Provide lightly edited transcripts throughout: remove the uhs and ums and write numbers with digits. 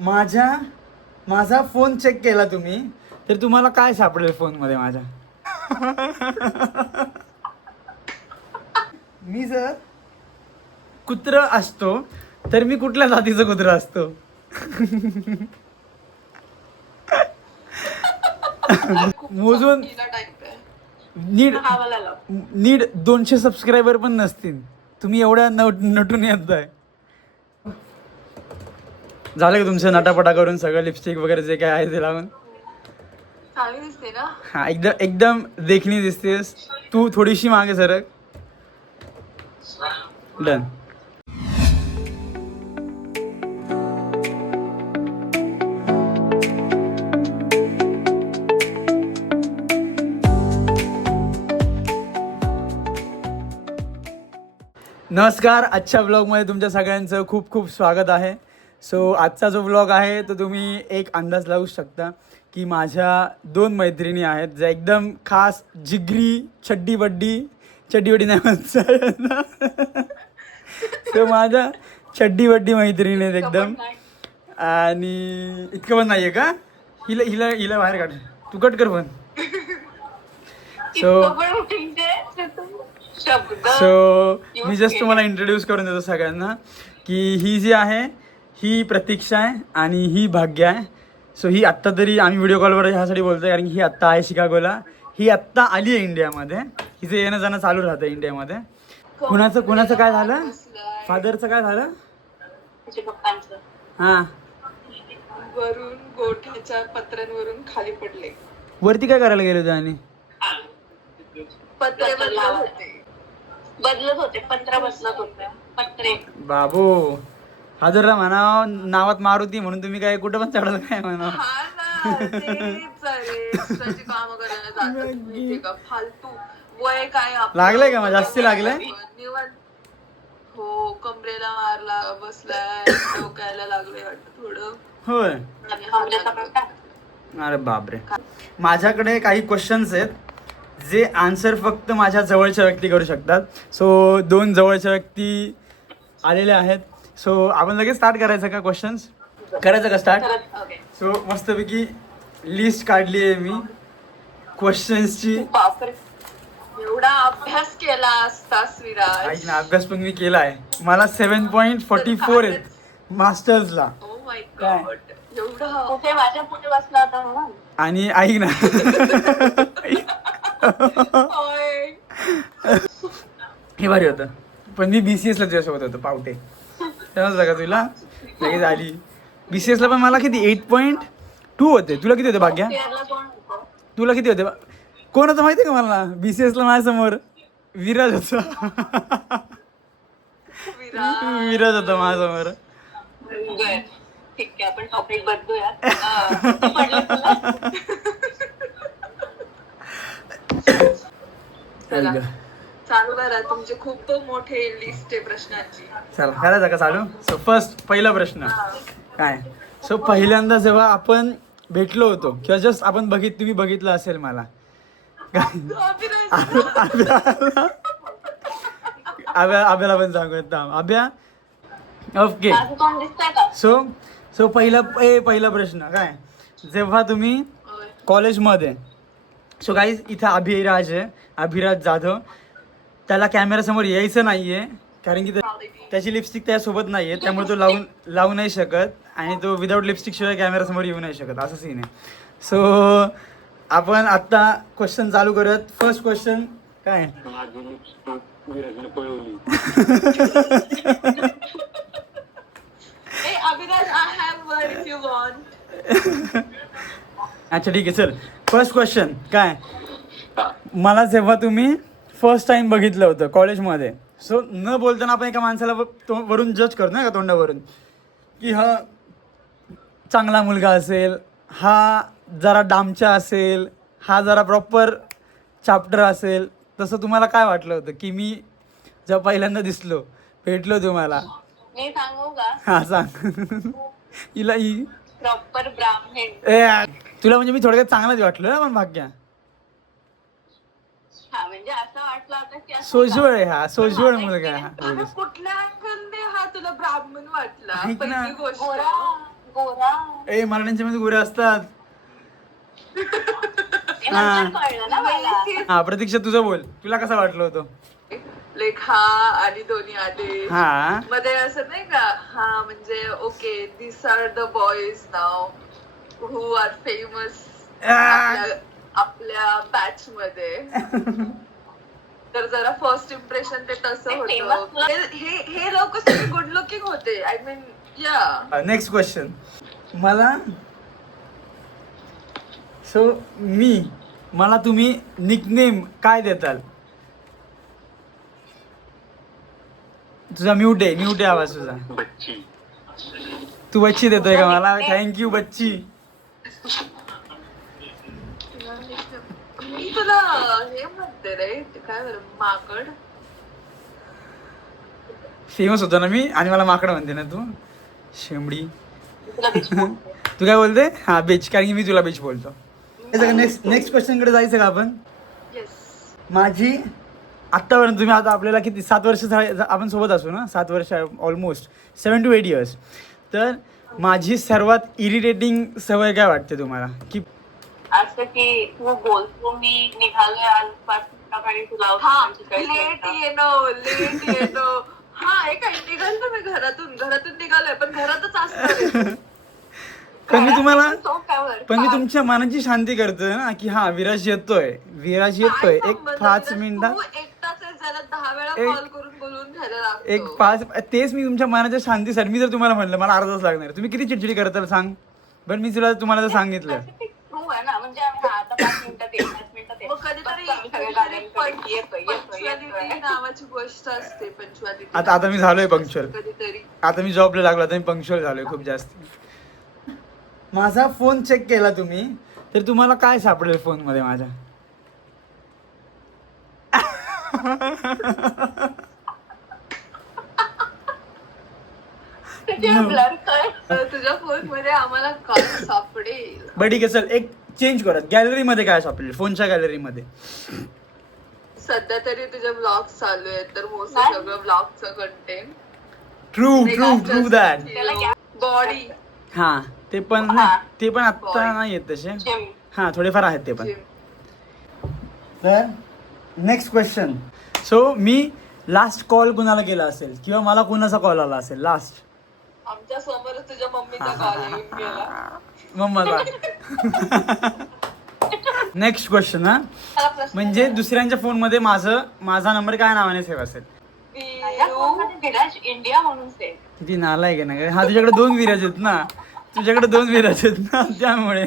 माझा phone check केला तुम्ही तर तुम्हाला काय सापडेल फोनमध्ये माझ्या? मी जर कुत्र असतो तर मी कुठल्या जातीचं कुत्र असतो? मोजून नीट 200 सबस्क्रायबर पण नसतील. तुम्ही एवढ्या नटून येताय. झालं का तुमचं नटापटा करून सगळं लिपस्टिक वगैरे जे काय आहे ते लावून? चांगली दिसते ना? हा एकदम देखणी दिसतेस. तू थोडीशी मागे सरक. डन. नमस्कार. आजच्या ब्लॉगमध्ये तुमच्या सगळ्यांचं खूप खूप स्वागत आहे. सो आजचा जो ब्लॉग आहे तो तुम्ही एक अंदाज लावू शकता की माझ्या 2 मैत्रिणी आहेत ज्या एकदम खास जिगरी चड्डी बड्डी नाही म्हणतात. सो माझ्या चड्डी बड्डी मैत्रिणी आहेत एकदम. आणि इतकं पण नाही आहे का? हिला बाहेर काढ. तू कट कर पण. सो मी जस्ट तुम्हाला इंट्रोड्यूस करून देतो सगळ्यांना की ही जी आहे ही प्रतीक्षा आहे आणि ही भाग्य आहे. सो ही आत्ता तरी आम्ही व्हिडिओ कॉलवर ह्यासाठी बोलतो कारण की ही आत्ता आहे शिकागोला. ही आत्ता आली आहे इंडियामध्ये. हिचं येणं जाणं चालू राहतं इंडियामध्ये. कुणाचं काय झालं? फादरचं काय झालं? हां, वरून गोठ्याच्या पत्र्यांवरून खाली पडले. वरती काय करायला गेले होते? आणि पत्रे बदलत होते पत्रे. बाबू हाजरला म्हणाव नावात मारुती म्हणून तुम्ही काय कुठं पण चढलं काय म्हणावं? काम करायला जातात माहितीये का? फालतू वय काय लागलंय का? जास्ती लागलंय? हो, कमरेला मारला, बसलाय, डोक्याला लागले वाटतं थोडं. होय. अरे बापरे. माझ्याकडे काही क्वेश्चन्स आहेत जे आन्सर फक्त माझ्या जवळच्या व्यक्ती करू शकतात. सो 2 जवळच्या व्यक्ती आलेल्या आहेत. सो आपण लगेच स्टार्ट करायचं का? क्वेश्चन्स करायचं का स्टार्ट? सो मस्तपैकी लिस्ट काढली आहे मी क्वेश्चन्सची. एवढा अभ्यास केला असतास विराज. ऐक ना, अभ्यास पण मी केला आहे. मला 7.44 आहेत मास्टर्सला. ओ माय गॉड, एवढा कुठे माझ्या पुढे बसला होता म्हणून. आणि ऐक ना, हे भारी होतं. पण मी BCS ला तुझ्यासोबत होतो पावटे. समजलं का तुला? लगेच आली. BCS ला पण मला किती 8.2 होते. तुला किती होते भाग्या? तुला किती होते? कोण होतं माहिती आहे का मला BCS ला माझ्यासमोर? विराज होता. विराज होता माझ्यासमोर. ठीक आहे, आपण टॉपिक बदलूया. चालू करा, तुमचे खूप मोठे लिस्ट आहे प्रश्नांची. चला करायचं का चालू? सो फर्स्ट पहिला प्रश्न काय? सो पहिल्यांदा जेव्हा आपण भेटलो होतो किंवा जस्ट आपण तुम्ही बघितलं असेल मला आब्याला पण सांगत आब्या. ओके. सो पहिला प्रश्न काय? जेव्हा तुम्ही कॉलेजमध्ये, सो गाईज इथं अभिराज आहे, अभिराज जाधव. त्याला कॅमेरासमोर यायचं नाही आहे कारण की त्याची लिपस्टिक त्यासोबत नाही आहे, त्यामुळे तो लावू नाही शकत आणि तो विदाऊट लिपस्टिकशिवाय कॅमेरासमोर येऊ नाही शकत, असं सीन आहे. सो आपण आत्ता क्वेश्चन चालू करत. फर्स्ट क्वेश्चन काय? अच्छा ठीक आहे, चल. फर्स्ट क्वेश्चन काय? मला जेव्हा तुम्ही फर्स्ट टाइम बघितलं होतं कॉलेजमध्ये, सो न बोलताना आपण एका माणसाला वरून जज करतो ना का तोंडावरून की हा चांगला मुलगा असेल, हा जरा डामचा असेल, हा जरा प्रॉपर चॅप्टर असेल. तसं तुम्हाला काय वाटलं होतं की मी जेव्हा पहिल्यांदा भेटलो तुम्हाला? मी सांगू का? हा सांग. हिला ही प्रॉपर ब्राह्मण. तुला म्हणजे मी थोडक्यात चांगलाच वाटलं ना पण भाग्या? म्हणजे असं वाटलं होतं की सोजवळ आहे हा, सोजवळ मुलगा आहे. कुठल्या अँगलने हा तुला ब्राह्मण वाटला? ऐक ना. पहिली गोष्ट गोरा ए मराठ्यांच्या मध्ये गोरे असतात. हा प्रतीक्षा तुझं बोल, तुला कसं वाटलं होतं? लाईक हा आणि दोन्ही आले हा मध्ये असं नाही का, हा म्हणजे okay this are the boys नाव हु आर फेमस आपल्या बॅच मध्ये. तर जरा फर्स्ट इम्प्रेशन ते तसं होतं. हे लोक सगळे गुड लुकिंग होते. आय मीन या. नेक्स्ट क्वेश्चन मला, मला तुम्ही निकनेम काय देताल? तुझा म्यूट आहे आवाज तुझा. तू बच्ची देतोय का मला? थँक्यू बच्ची. मी तुला हे म्हणते रे, काय बरं, माकड. फेमस होतो ना मी, आणि मला माकड म्हणते ना तू, शेंबडी. तू काय बोलते? हा बेच, कारण की मी तुला बेच बोलतो. नेक्स्ट क्वेश्चन कडे जायचं का आपण? माझी आत्तापर्यंत तुम्ही, आता आपल्याला किती 7 वर्ष आपण सोबत असू ना, 7 वर्ष ऑलमोस्ट 7 to 8 years. तर माझी सर्वात इरिटेटिंग सवय काय वाटते तुम्हाला? की असं की तू बोलतो मी निघालोय आज 5 सकाळी तुला लेट येणं. हा हे काय, निघालो मी घरातून निघालोय पण घरातच असणार. पण मी तुमच्या मनाची शांती करतोय ना, की हा विराज येतोय एक 5 मिनिटात, एकटाच जरा 10 वेळा कॉल करून बोलून घ्यायला लागतो. एक 5, तेच मी तुमच्या मनाच्या शांतीसाठी. मी जर तुम्हाला म्हटलं मला अर्धा तास लागणार, तुम्ही किती चिडचिडी करताल सांग. पण मी तुम्हाला जर सांगितलं नावाची गोष्ट असते पंक्च्युअलिटी. आता मी झालोय पंक्च्युअल. आता मी जॉबला लागलो, आता मी पंक्च्युअल झालोय खूप जास्त. माझा फोन चेक केला तुम्ही तर तुम्हाला काय सापडेल फोन मध्ये माझ्या? तुझ्या फोन मध्ये आम्हाला काय सापडेल? बट ठीक आहे, चल एक चेंज करत, गॅलरी मध्ये काय सापडेल फोनच्या गॅलरी मध्ये? सध्या तरी तुझे ब्लॉग्स चालू आहेत, तर मोस्टली सगळं ब्लॉगचं कंटेंट. True that. बॉडी, हा ते पण आता नाही येत तसे. हा थोडेफार आहेत ते पण. तर नेक्स्ट क्वेश्चन. मी लास्ट कॉल कुणाला केला असेल, किंवा मला कुणाचा कॉल आला असेल लास्ट? आमच्या समोर तुझ्या मम्मीचा कॉल येऊन गेला. मम्माचा. Next question. हा म्हणजे दुसऱ्यांच्या फोन मध्ये माझा नंबर काय नावाने सेव्ह असेल? विराज इंडिया म्हणून सेव्ह. किती नालायक आहे ना. हा तुझ्याकडे 2 विराज आहेत ना, त्यामुळे.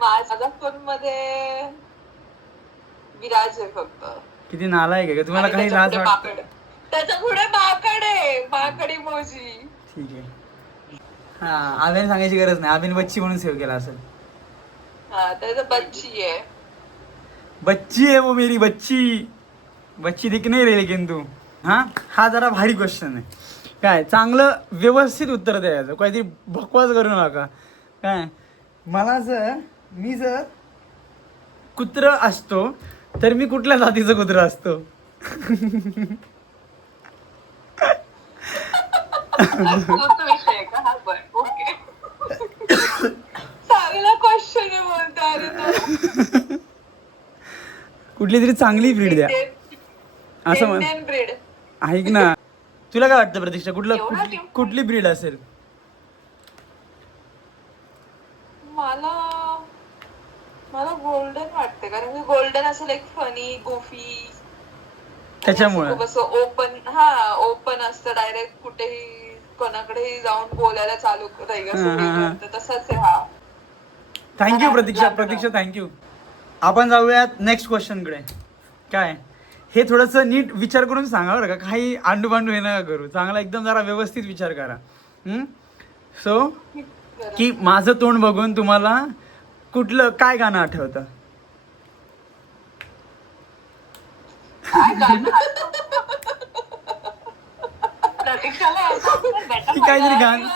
माझ्या फोन मध्ये विराज आहे फक्त. किती नालायक आहे का? तुम्हाला काही लाज वाटते? त्याच्या पुढे माकड इमोजी. ठीक आहे. हा आम्ही सांगायची गरज नाही, आम्ही बच्ची म्हणून सेव्ह केला असेल. हा त्याचं बच्ची आहे वो मेरी बच्ची दिखने रे. लेकिन तू हा जरा भारी क्वेश्चन आहे. काय चांगलं व्यवस्थित उत्तर द्यायचं, काहीतरी भकवास करू नका. काय मी जर कुत्र असतो तर मी कुठल्या जातीचं कुत्र असतो? कुठली तरी चांगली ब्रीड द्या असं म्हण. ऐक ना, तुला काय वाटतं प्रतीक्षा, कुठली ब्रीड असेल? मला गोल्डन वाटते, कारण की गोल्डन असं लाईक फनी गोफी, त्याच्यामुळे ओपन असतं, डायरेक्ट कुठेही कोणाकडेही जाऊन बोलायला चालू तसंच आहे हा. थँक्यू प्रतीक्षा थँक्यू. आपण जाऊयात नेक्स्ट क्वेश्चन कडे. काय हे थोडंसं नीट विचार करून सांगा बरं का, काही आंडू बांडू हे नका करू, चांगला एकदम जरा व्यवस्थित विचार करा. की माझं तोंड बघून तुम्हाला कुठलं काय गाणं आठवतं? काहीतरी गाणं.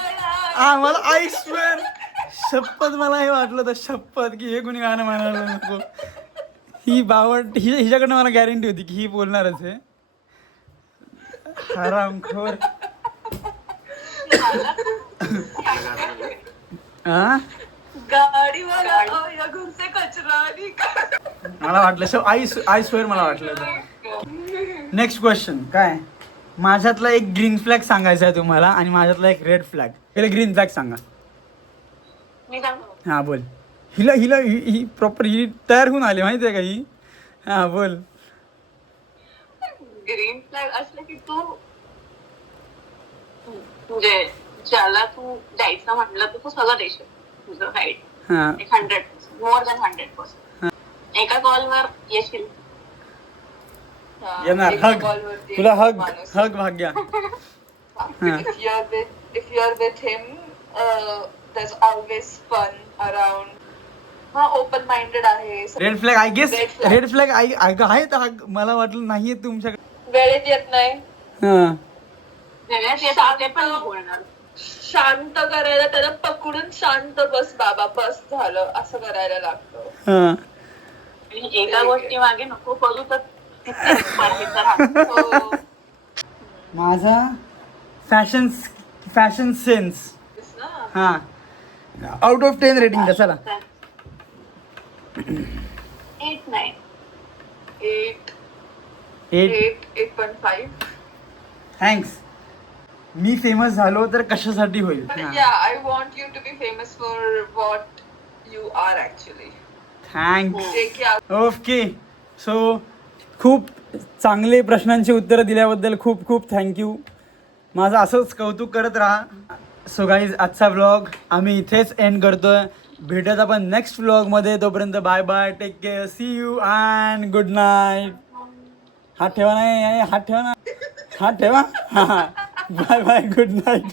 मला आय स्वेअर, शपथ मला हे वाटलं तर शपथ की हे कोणी गाणं म्हणायला नको. ही बावट हिच्याकडनं मला गॅरंटी होती की ही बोलणारच आहे. हरामखोर. हा गाडीवाला या घर से कचरा मला वाटलं सो आई स्वेअर मला वाटलं. नेक्स्ट क्वेश्चन काय, माझ्यातला एक ग्रीन फ्लॅग सांगायचा आहे तुम्हाला आणि माझ्यातला एक रेड फ्लॅग. पहिले ग्रीन फ्लॅग सांगा. हा बोल. हिला ही प्रॉपर ही तयार होऊन आली माहिती आहे का ही. हा बोल. ग्रीन फ्लॅग असलं की तू म्हणजे ज्याला तू द्यायचं म्हटलं तर तू सगळं देशील तुझं राईट. हा 100% मोर दॅन 100%. एका कॉलवर येशील. येणार हग तुला hug Bhagya. If you're with him, there's always fun around. हा ओपन माइंडेड आहे. Red flag I guess red flag आहे तर मला वाटलं नाहीये तुमच्याकडे. वेळेत येत नाही. हा शांत करायला त्याला पकडून शांत बस बाबा बस झालं असं करायला लागतं. हा एका गोष्टी मागे नको करू तर हो. माझा फॅशन सेन्स हा आउट ऑफ 10 रेटिंग द्या चला. 8.5. थँक्स. मी फेमस झालो तर कशासाठी होईल. I want you to be famous for what you are actually. Thanks. Okay so खूप चांगले प्रश्नांची उत्तरं दिल्याबद्दल खूप खूप थँक्यू. माझं असंच कौतुक करत राहा. सो गाईज आजचा व्लॉग आम्ही इथेच एंड करतोय. भेटत आपण नेक्स्ट व्लॉगमध्ये. तोपर्यंत bye bye, take care, see you and good night. हात ठेवा नाही, हात ठेवा ना, हात ठेवा. हां बाय बाय, गुड नाईट.